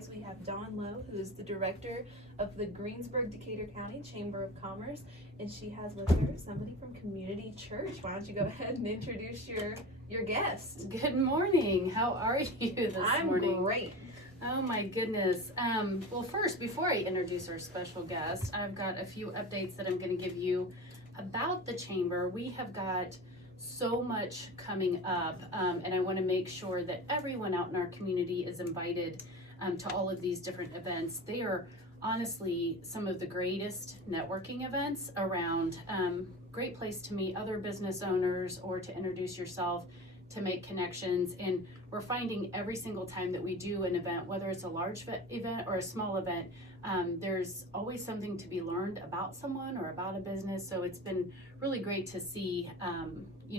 guys, we have Dawn Lowe, who is the director of the Greensburg, Decatur County Chamber of Commerce, and she has with her somebody from Community Church. Why don't you go ahead and introduce your guest? Good morning. How are you this morning? I'm great. Oh my goodness. Well, first, before I introduce our special guest, I've got a few updates that I'm going to give you about the chamber. We have got so much coming up, and I want to make sure that everyone out in our community is invited to all of these different events. They are honestly some of the greatest networking events around. Great place to meet other business owners or to introduce yourself, to make connections. And we're finding every single time that we do an event, whether it's a large event or a small event, there's always something to be learned about someone or about a business. So it's been really great to see,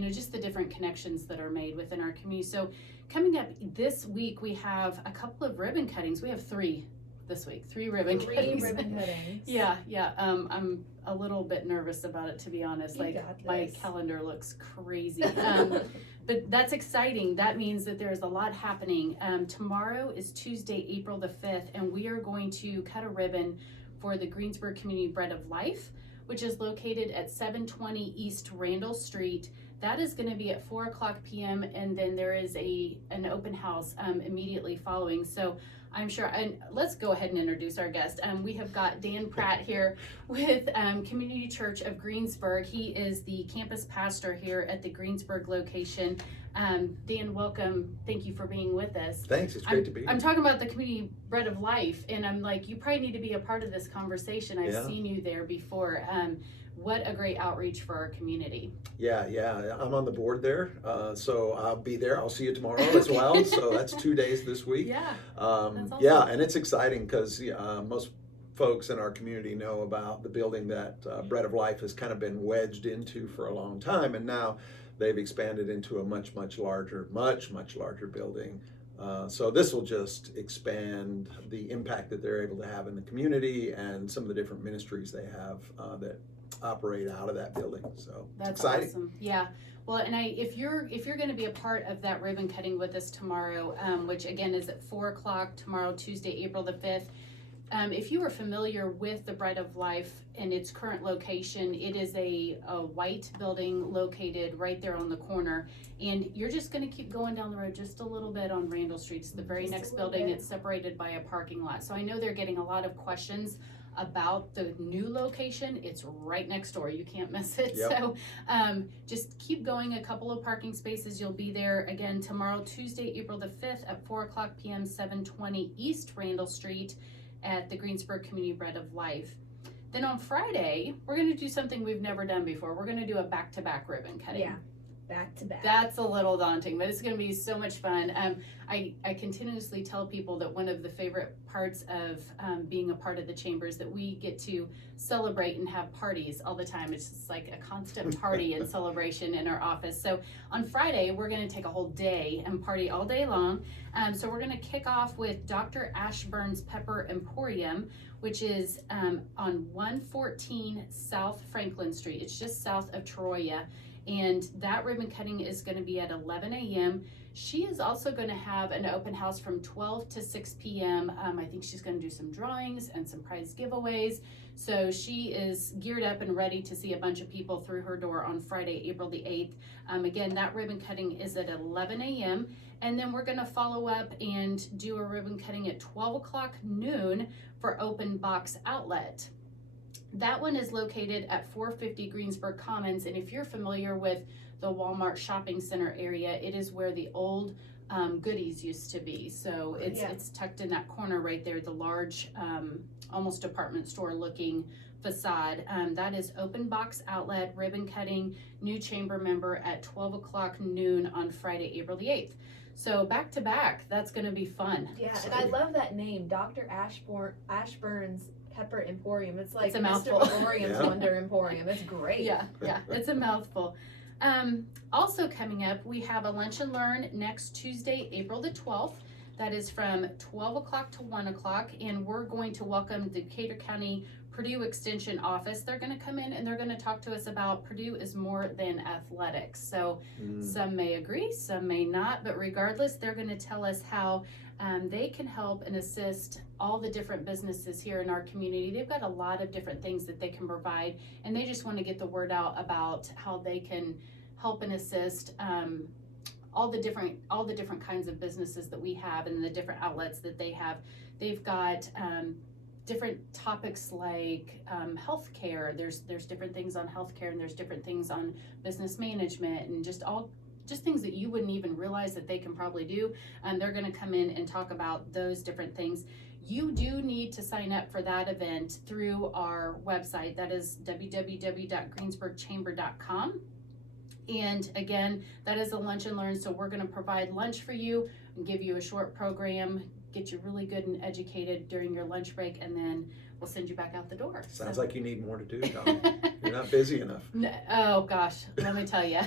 just the different connections that are made within our community. So coming up this week, we have a couple of ribbon cuttings. We have three this week, three ribbon cuttings. Yeah. I'm a little bit nervous about it, to be honest. My calendar looks crazy. But that's exciting. That means that there's a lot happening. Tomorrow is Tuesday, April the 5th, and we are going to cut a ribbon for the Greensburg Community Bread of Life, which is located at 720 East Randall Street. That is going to be at 4:00 p.m. and then there is an open house immediately following. So I'm sure, and let's go ahead and introduce our guest. We have got Dan Pratt here with Community Church of Greensburg. He is the campus pastor here at the Greensburg location. Dan, welcome. Thank you for being with us. Thanks, it's great to be here. I'm talking about the Community Bread of Life, and I'm like, you probably need to be a part of this conversation. I've seen you there before. What a great outreach for our community. Yeah, I'm on the board there, so I'll be there. I'll see you tomorrow as well. So that's 2 days this week. Yeah, that's awesome. Yeah, and it's exciting because most folks in our community know about the building that Bread of Life has kind of been wedged into for a long time, and now they've expanded into a much larger building. So this will just expand the impact that they're able to have in the community and some of the different ministries they have that operate out of that building. So that's exciting. Awesome. Yeah. Well, and if you're going to be a part of that ribbon cutting with us tomorrow, which again is at 4:00 tomorrow, Tuesday, April the 5th. If you are familiar with the Bread of Life and its current location, it is a white building located right there on the corner. And you're just going to keep going down the road just a little bit on Randall Street. It's the very next building. It's separated by a parking lot. So I know they're getting a lot of questions about the new location. It's right next door. You can't miss it. Yep. So just keep going. A couple of parking spaces. You'll be there again tomorrow, Tuesday, April the 5th at 4:00 p.m., 720 East Randall Street at the Greensburg Community Bread of Life. Then on Friday, we're going to do something we've never done before. We're going to do a back-to-back ribbon cutting. Yeah, back-to-back. That's a little daunting, but it's going to be so much fun. I continuously tell people that one of the favorite parts of being a part of the chamber is that we get to celebrate and have parties all the time. It's just like a constant party and celebration in our office. So on Friday, we're going to take a whole day and party all day long. So we're going to kick off with Dr. Ashburn's Pepper Emporium, which is on 114 South Franklin Street. It's just south of Troya. And that ribbon cutting is going to be at 11 a.m. She is also going to have an open house from 12 to 6 p.m. I think she's going to do some drawings and some prize giveaways. So she is geared up and ready to see a bunch of people through her door on Friday, April the 8th. Again, that ribbon cutting is at 11 a.m. And then we're going to follow up and do a ribbon cutting at 12:00 noon for Open Box Outlet. That one is located at 450 Greensburg Commons, and if you're familiar with the Walmart shopping center area, it is where the old Goodies used to be. So it's tucked in that corner right there, the large, almost department store looking facade. That is Open Box Outlet, ribbon cutting, new chamber member at 12:00 noon on Friday, April the 8th. So back to back, that's going to be fun. Yeah, and I love that name, Dr. Ashburn's Pepper Emporium. It's like a Mr. mouthful. Emporium's Wonder Emporium. It's great. Yeah, it's a mouthful. Also coming up, we have a Lunch and Learn next Tuesday, April the 12th. That is from 12:00 to 1:00, and we're going to welcome the Decatur County Purdue Extension Office. They're going to come in and they're going to talk to us about Purdue is more than athletics. So some may agree, some may not, but regardless, they're going to tell us how They can help and assist all the different businesses here in our community. They've got a lot of different things that they can provide, and they just want to get the word out about how they can help and assist all the different kinds of businesses that we have and the different outlets that they have. They've got different topics like healthcare. There's different things on healthcare, and there's different things on business management, and just things that you wouldn't even realize that they can probably do. They're going to come in and talk about those different things. You do need to sign up for that event through our website. That is www.greensburgchamber.com. And again, that is a lunch and learn. So we're going to provide lunch for you and give you a short program, get you really good and educated during your lunch break, and then we'll send you back out the door. Sounds like you need more to do, Tom. You're not busy enough. No, oh gosh, let me tell you.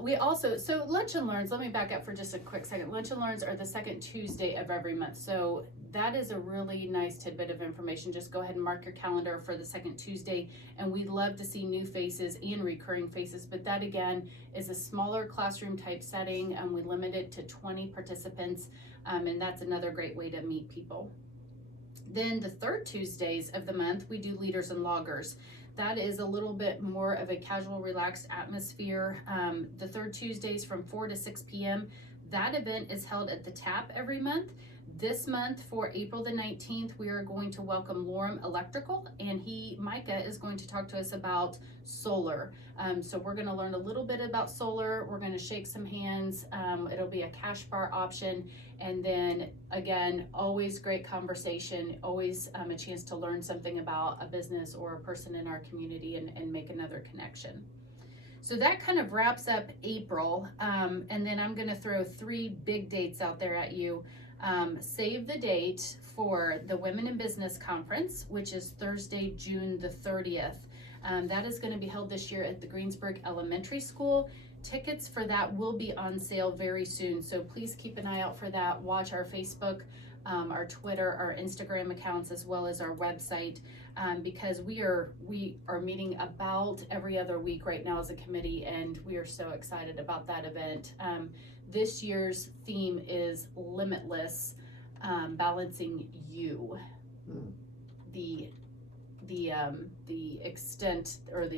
We also, so lunch and learns, let me back up for just a quick second. Lunch and learns are the second Tuesday of every month. So that is a really nice tidbit of information. Just go ahead and mark your calendar for the second Tuesday. And we love to see new faces and recurring faces. But that again is a smaller classroom type setting, and we limit it to 20 participants. And that's another great way to meet people. Then the third Tuesdays of the month, we do leaders and loggers. That is a little bit more of a casual, relaxed atmosphere. The third Tuesdays from 4 to 6 p.m. That event is held at the TAP every month. This month for April the 19th, we are going to welcome Lorem Electrical, and Micah is going to talk to us about solar. So we're going to learn a little bit about solar. We're going to shake some hands. It'll be a cash bar option. And then again, always great conversation, always a chance to learn something about a business or a person in our community and make another connection. So that kind of wraps up April. And then I'm going to throw 3 big dates out there at you. Save the date for the Women in Business Conference, which is Thursday, June the 30th. That is going to be held this year at the Greensburg Elementary School. Tickets for that will be on sale very soon, so please keep an eye out for that. Watch our Facebook, our Twitter, our Instagram accounts, as well as our website, because we are meeting about every other week right now as a committee, and we are so excited about that event. This year's theme is Limitless, Balancing You. The extent, or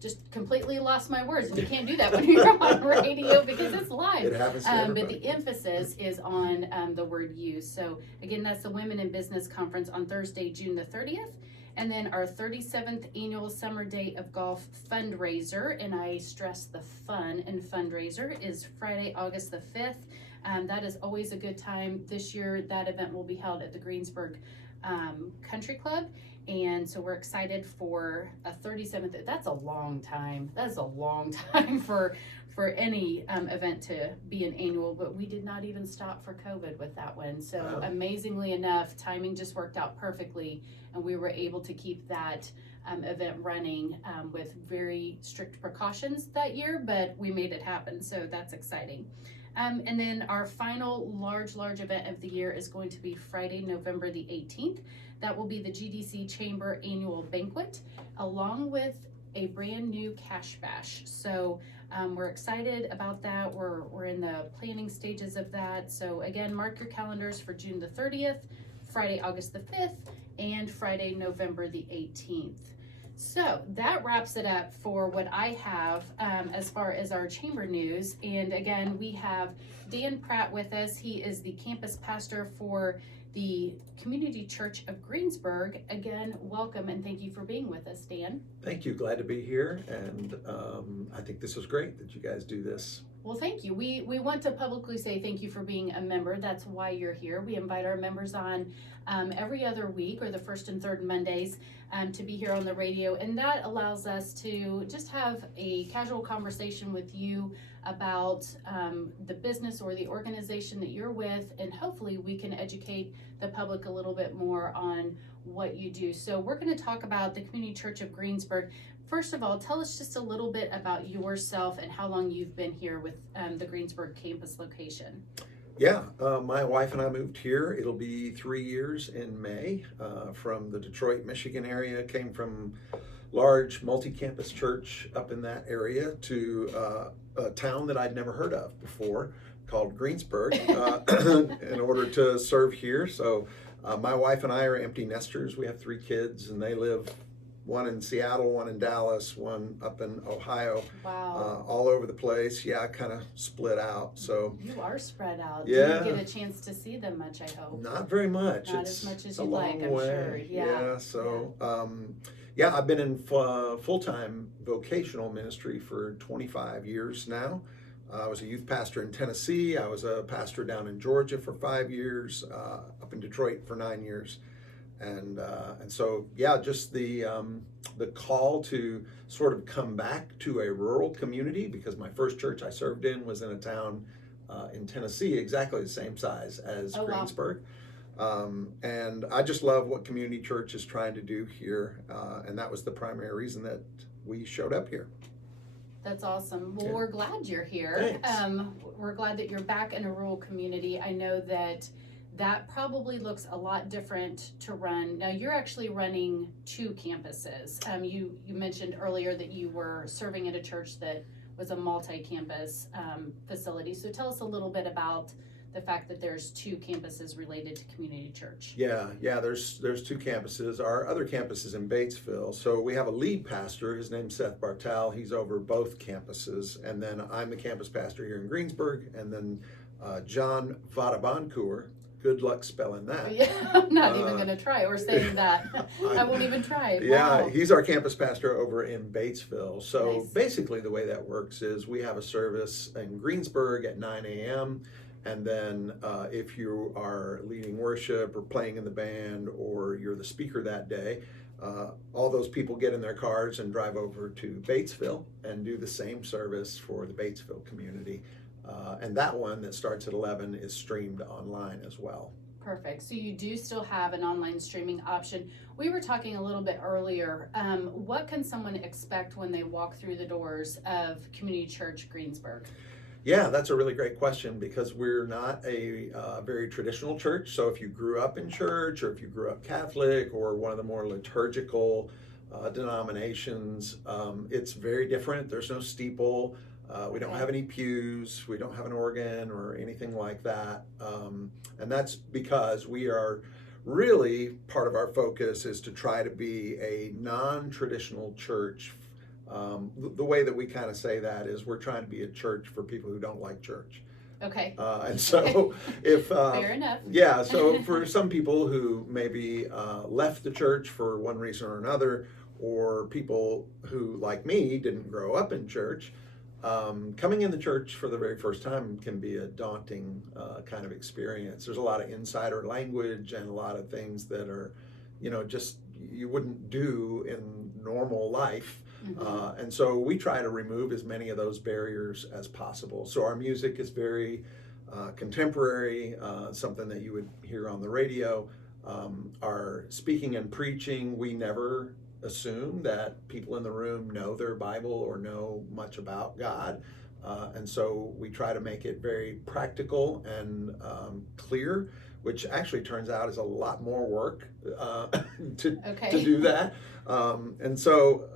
just completely lost my words. You can't do that when you're on radio because it's live. It happens to everybody. But the emphasis is on the word you. So again, that's the Women in Business Conference on Thursday, June the 30th. And then our 37th annual Summer Day of Golf fundraiser, and I stress the fun and fundraiser, is Friday, August the 5th. That is always a good time. This year, that event will be held at the Greensburg Country Club. And so we're excited for a 37th. That's a long time. That's a long time for any event to be an annual, but we did not even stop for COVID with that one. So Wow. Amazingly enough, timing just worked out perfectly, and we were able to keep that event running with very strict precautions that year, but we made it happen. So that's exciting. And then our final large event of the year is going to be Friday, November the 18th. That will be the GDC Chamber Annual Banquet, along with a brand new cash bash. So we're excited about that. We're in the planning stages of that. So again, mark your calendars for June the 30th, Friday, August the 5th, and Friday, November the 18th. So that wraps it up for what I have as far as our chamber news. And again, we have Dan Pratt with us. He is the campus pastor for the Community Church of Greensburg. Again, welcome and thank you for being with us, Dan. Thank you. Glad to be here. And I think this is great that you guys do this. Well, thank you. We want to publicly say thank you for being a member. That's why you're here. We invite our members on every other week, or the first and third Mondays, to be here on the radio. And that allows us to just have a casual conversation with you about the business or the organization that you're with. And hopefully we can educate the public a little bit more on what you do. So we're going to talk about the Community Church of Greensburg. First of all, tell us just a little bit about yourself and how long you've been here with the Greensburg campus location. Yeah, my wife and I moved here. It'll be 3 years in May from the Detroit, Michigan area. Came from large multi-campus church up in that area to a town that I'd never heard of before called Greensburg in order to serve here. So my wife and I are empty nesters. We have 3 kids, and they live, one in Seattle, one in Dallas, one up in Ohio. Wow. All over the place. Yeah, kind of split out. So You are spread out. Yeah. Do you get a chance to see them much, I hope? not very much. Not It's, as much as it's a you'd like, long I'm way. sure. Yeah. So yeah, I've been in full-time vocational ministry for 25 years now. I was a youth pastor in Tennessee. I was a pastor down in Georgia for 5 years, up in Detroit for 9 years. And so, yeah, just the call to sort of come back to a rural community, because my first church I served in was in a town in Tennessee, exactly the same size as Greensburg. And I just love what Community Church is trying to do here, and that was the primary reason that we showed up here. That's awesome. Well, Yeah. we're glad you're here. Thanks. We're glad that you're back in a rural community. I know that probably looks a lot different to run. Now, you're actually running 2 campuses. You mentioned earlier that you were serving at a church that was a multi-campus facility. So tell us a little bit about the fact that there's 2 campuses related to Community Church. Yeah, there's 2 campuses. Our other campus is in Batesville. So we have a lead pastor. His name's Seth Bartel. He's over both campuses. And then I'm the campus pastor here in Greensburg. And then John Vadabancourt, good luck spelling that. Yeah, I'm not even going to try or saying that. I won't even try. Yeah, Wow. he's our campus pastor over in Batesville. So Nice. basically the way that works is we have a service in Greensburg at 9 a.m. And then if you are leading worship or playing in the band or you're the speaker that day, all those people get in their cars and drive over to Batesville and do the same service for the Batesville community. And that one that starts at 11 is streamed online as well. Perfect. So you do still have an online streaming option. We were talking a little bit earlier. What can someone expect when they walk through the doors of Community Church Greensburg? Yeah, that's a really great question, because we're not a very traditional church. So if you grew up in church, or if you grew up Catholic, or one of the more liturgical denominations, it's very different. There's no steeple. We don't have any pews. We don't have an organ or anything like that. And that's because we are really, part of our focus is to try to be a non-traditional church. The way that we kind of say that is we're trying to be a church for people who don't like church. Okay. And so if Fair enough. Yeah, so for some people who maybe left the church for one reason or another, or people who, like me, didn't grow up in church, coming in the church for the very first time can be a daunting kind of experience. There's a lot of insider language and a lot of things that are, just you wouldn't do in normal life. Mm-hmm. And so we try to remove as many of those barriers as possible. So our music is very contemporary, something that you would hear on the radio. Our speaking and preaching, we never assume that people in the room know their Bible or know much about God. And so we try to make it very practical and clear, which actually turns out is a lot more work to do that. And so,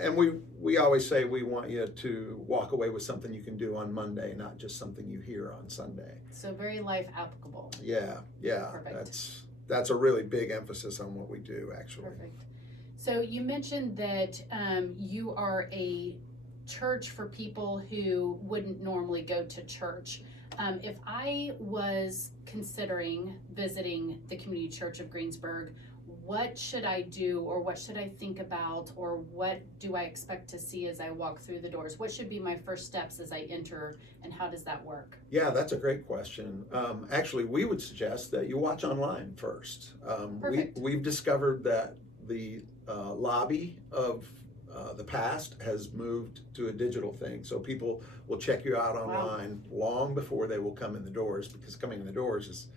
and we always say we want you to walk away with something you can do on Monday, not just something you hear on Sunday. So very life applicable. Yeah. Perfect. That's a really big emphasis on what we do, actually. Perfect. So you mentioned that you are a church for people who wouldn't normally go to church. If I was considering visiting the Community Church of Greensburg, what should I do, or what should I think about, or what do I expect to see as I walk through the doors? What should be my first steps as I enter, and how does that work? Yeah, that's a great question. Actually, we would suggest that you watch online first. Perfect. We've discovered that the lobby of the past has moved to a digital thing. So people will check you out online long before they will come in the doors, because coming in the doors is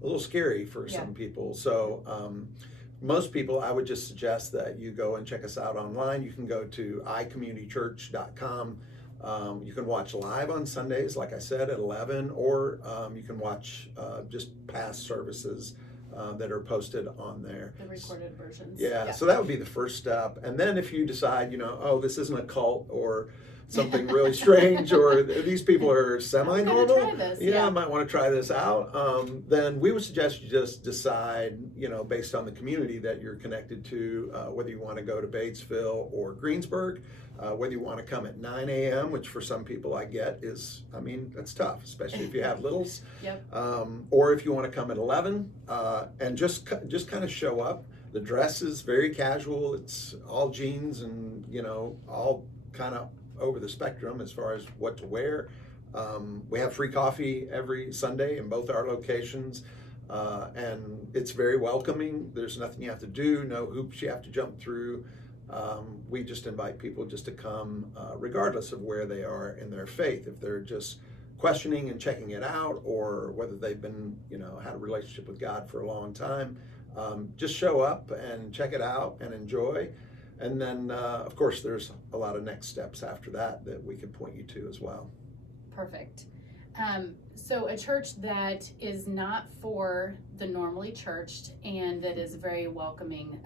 a little scary for some people. So most people, I would just suggest that you go and check us out online. You can go to icommunitychurch.com. You can watch live on Sundays, like I said, at 11, or you can watch just past services that are posted on there. The recorded versions. Yeah, so that would be the first step. And then if you decide, this isn't a cult, or something really strange, or these people are semi-normal, I'm gonna try this, I might want to try this out, then we would suggest you just decide, based on the community that you're connected to, whether you want to go to Batesville or Greensburg, whether you want to come at 9 a.m., which for some people I get is, that's tough, especially if you have littles. Yep. Or if you want to come at 11, and just kind of show up. The dress is very casual. It's all jeans and, all kind of over the spectrum as far as what to wear. We have free coffee every Sunday in both our locations, and it's very welcoming. There's nothing you have to do, no hoops you have to jump through. We just invite people just to come, regardless of where they are in their faith. If they're just questioning and checking it out, or whether they've been, had a relationship with God for a long time, just show up and check it out and enjoy. And then, of course, there's a lot of next steps after that we can point you to as well. Perfect. So a church that is not for the normally churched and that is very welcoming.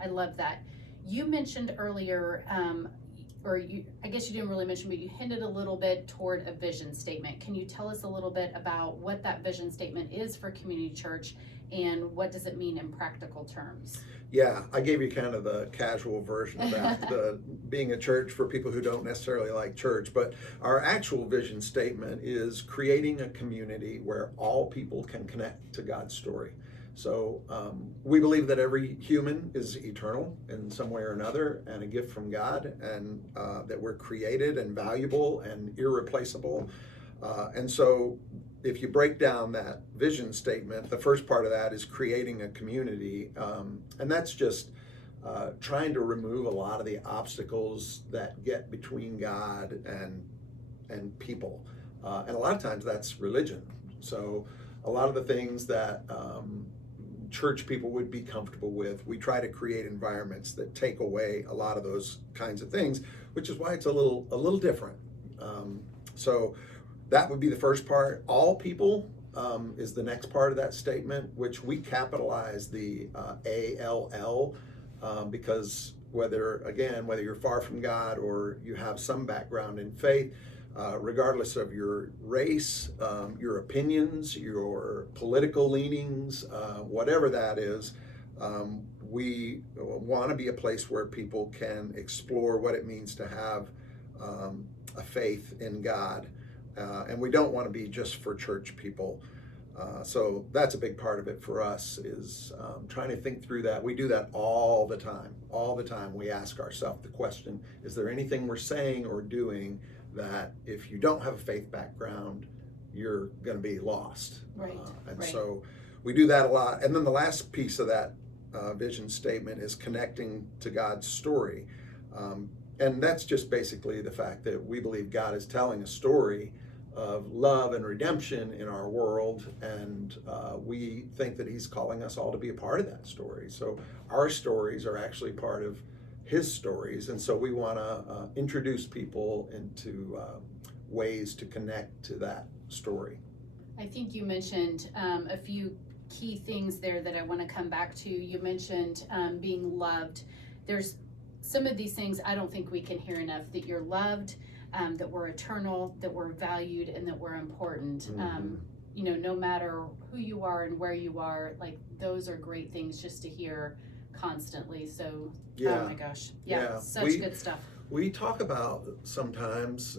I love that. You mentioned earlier, I guess you didn't really mention, but you hinted a little bit toward a vision statement. Can you tell us a little bit about what that vision statement is for Community Church and what does it mean in practical terms? Yeah, I gave you kind of the casual version of that, the being a church for people who don't necessarily like church, but our actual vision statement is creating a community where all people can connect to God's story. So we believe that every human is eternal in some way or another and a gift from God, and that we're created and valuable and irreplaceable. And so if you break down that vision statement, the first part of that is creating a community. And that's just trying to remove a lot of the obstacles that get between God and people. And a lot of times that's religion. So a lot of the things that church people would be comfortable with, we try to create environments that take away a lot of those kinds of things, which is why it's a little different. So that would be the first part. All people is the next part of that statement, which we capitalize the ALL, because whether you're far from God or you have some background in faith, regardless of your race, your opinions, your political leanings, whatever that is, we want to be a place where people can explore what it means to have a faith in God. And we don't want to be just for church people. So that's a big part of it for us, is trying to think through that. We do that all the time. All the time we ask ourselves the question, is there anything we're saying or doing that if you don't have a faith background, you're going to be lost? Right. So we do that a lot. And then the last piece of that vision statement is connecting to God's story. And that's just basically the fact that we believe God is telling a story of love and redemption in our world, and we think that he's calling us all to be a part of that story. So our stories are actually part of his stories, and so we want to introduce people into ways to connect to that story. I think you mentioned a few key things there that I want to come back to. You mentioned being loved. There's some of these things I don't think we can hear enough, that you're loved, that we're eternal, that we're valued, and that we're important. Mm-hmm. No matter who you are and where you are, like, those are great things just to hear constantly. So, yeah. Oh my gosh. Yeah. Such good stuff. We talk about sometimes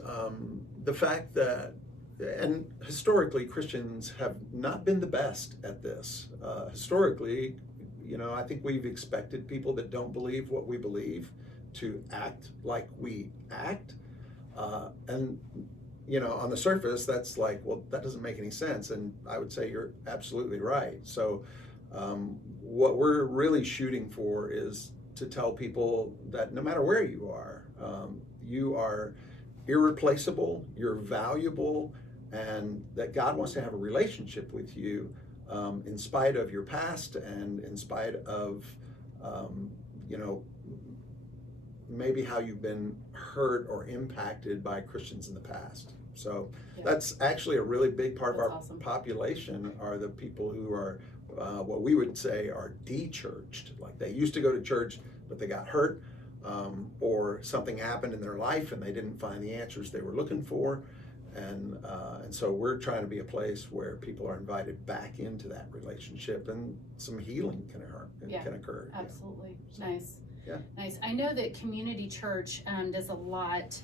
the fact that, and historically Christians have not been the best at this. Historically, I think we've expected people that don't believe what we believe to act like we act. And on the surface, that's like, well, that doesn't make any sense. And I would say you're absolutely right. So what we're really shooting for is to tell people that no matter where you are irreplaceable, you're valuable, and that God wants to have a relationship with you in spite of your past and in spite of, maybe how you've been hurt or impacted by Christians in the past. So that's actually a really big part of our population, are the people who are what we would say are de-churched. Like, they used to go to church, but they got hurt, or something happened in their life and they didn't find the answers they were looking for. And so we're trying to be a place where people are invited back into that relationship, and some healing can occur. Absolutely. So, Nice. yeah. Nice. I know that Community Church does a lot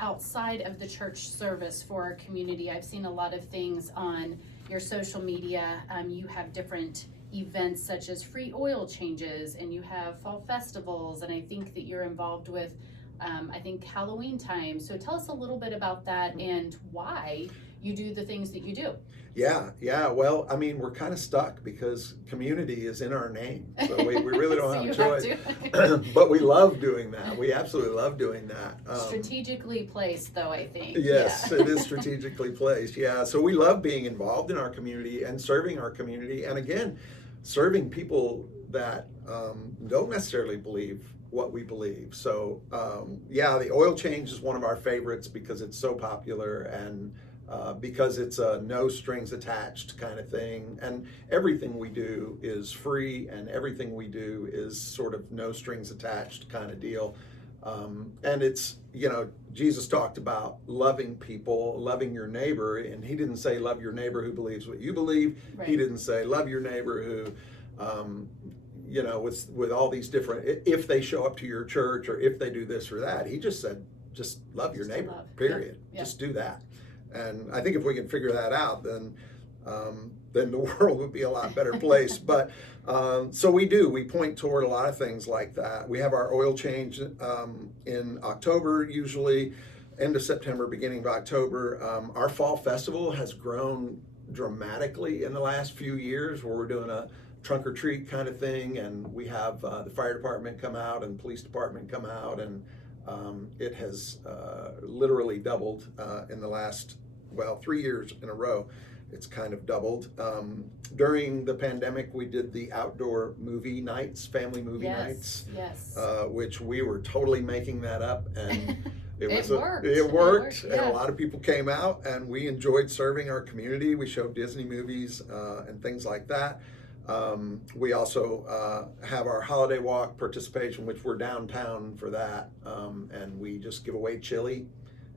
outside of the church service for our community. I've seen a lot of things on your social media. You have different events such as free oil changes, and you have fall festivals, and I think that you're involved with I think Halloween time. So tell us a little bit about that and why you do the things that you do. Yeah. Well, I mean, we're kind of stuck because community is in our name. So we really don't have a choice. But we love doing that. We absolutely love doing that. Strategically placed, though, I think. Yes, it is strategically placed. Yeah. So we love being involved in our community and serving our community. And again, serving people that don't necessarily believe what we believe. So the oil change is one of our favorites because it's so popular, and because it's a no strings attached kind of thing, and everything we do is free, and everything we do is sort of no strings attached kind of deal. And it's, Jesus talked about loving people, loving your neighbor, and he didn't say love your neighbor who believes what you believe. Right. He didn't say love your neighbor who with all these different, if they show up to your church or if they do this or that. He just said, just love your neighbor, period. Yeah. Just do that. And I think if we can figure that out, then the world would be a lot better place. But so we point toward a lot of things like that. We have our oil change in October, usually end of September, beginning of October. Our fall festival has grown dramatically in the last few years, where we're doing a trunk or treat kind of thing, and we have the fire department come out and police department come out, and it has literally doubled in the last 3 years in a row. It's kind of doubled. During the pandemic, we did the outdoor movie nights, family movie nights, which we were totally making that up, and it worked. And a lot of people came out, and we enjoyed serving our community. We showed Disney movies and things like that. We also have our holiday walk participation, which we're downtown for that, and we just give away chili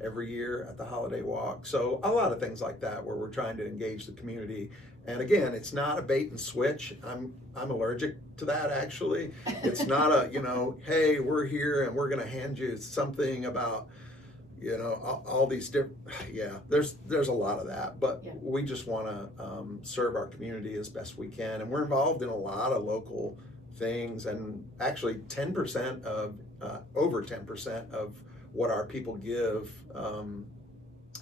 every year at the holiday walk. So a lot of things like that, where we're trying to engage the community. And again, it's not a bait and switch. I'm allergic to that, actually. It's not a hey, we're here and we're going to hand you something about all these different, there's a lot of that, but we just want to serve our community as best we can, and we're involved in a lot of local things, and actually over 10% of what our people give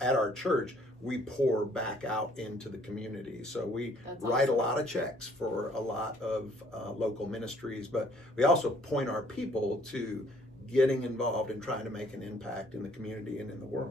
at our church, we pour back out into the community. So we write a lot of checks for a lot of local ministries, but we also point our people to getting involved and trying to make an impact in the community and in the world.